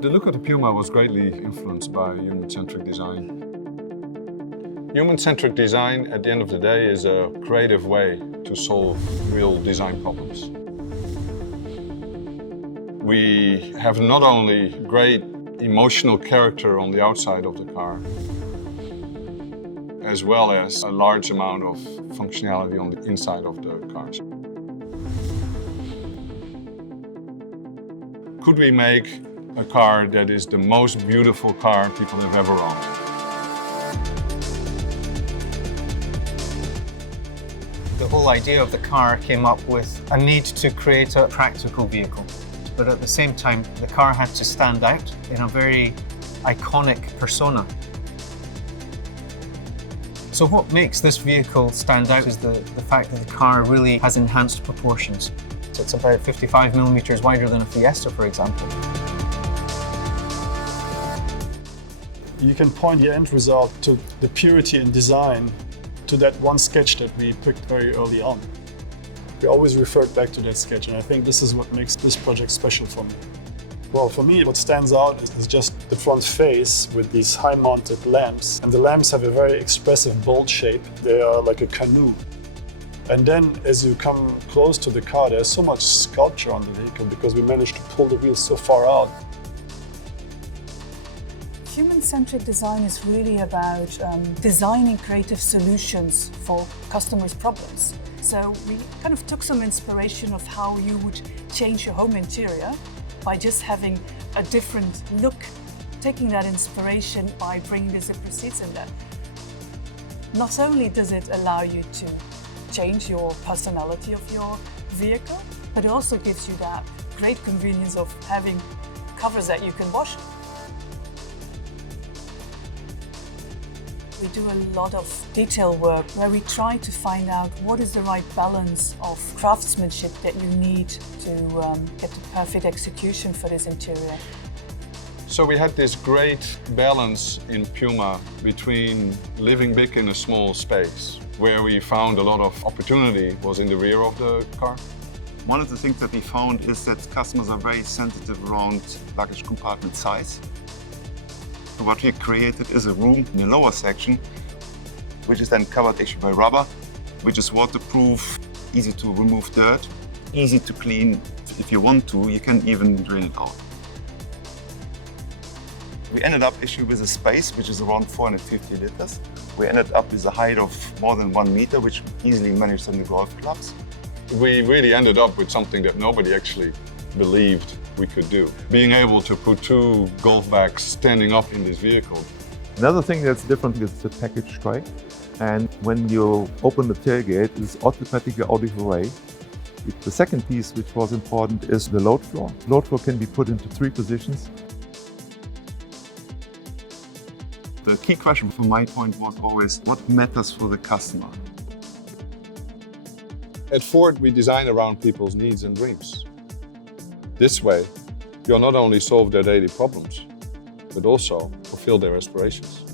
The look of the Puma was greatly influenced by human-centric design. Human-centric design, at the end of the day, is a creative way to solve real design problems. We have not only great emotional character on the outside of the car, as well as a large amount of functionality on the inside of the cars. Could we make a car that is the most beautiful car people have ever owned? The whole idea of the car came up with a need to create a practical vehicle. But at the same time, the car had to stand out in a very iconic persona. So what makes this vehicle stand out is the fact that the car really has enhanced proportions. So it's about 55 millimeters wider than a Fiesta, for example. You can point the end result to the purity in design, to that one sketch that we picked very early on. We always referred back to that sketch, and I think this is what makes this project special for me. Well, for me, what stands out is just the front face with these high-mounted lamps. And the lamps have a very expressive, bold shape. They are like a canoe. And then, as you come close to the car, there's so much sculpture on the vehicle because we managed to pull the wheels so far out. Human-centric design is really about designing creative solutions for customers' problems. So we kind of took some inspiration of how you would change your home interior by just having a different look, taking that inspiration by bringing the zipper seats in there. Not only does it allow you to change your personality of your vehicle, but it also gives you that great convenience of having covers that you can wash. We do a lot of detail work where we try to find out what is the right balance of craftsmanship that you need to get the perfect execution for this interior. So we had this great balance in Puma between living big in a small space. Where we found a lot of opportunity was in the rear of the car. One of the things that we found is that customers are very sensitive around luggage compartment size. So what we created is a room in the lower section, which is then covered actually by rubber, which is waterproof, easy to remove dirt, easy to clean. If you want to, you can even drain it out. We ended up actually with a space which is around 450 liters. We ended up with a height of more than 1 meter, which we easily managed on the golf clubs. We really ended up with something that nobody actually believed we could do. Being able to put 2 golf bags standing up in this vehicle. Another thing that's different is the package tray. And when you open the tailgate, it's automatically out of the way. The second piece which was important is the load floor. Load floor can be put into 3 positions. The key question from my point was always, what matters for the customer? At Ford, we design around people's needs and dreams. This way, you'll not only solve their daily problems, but also fulfill their aspirations.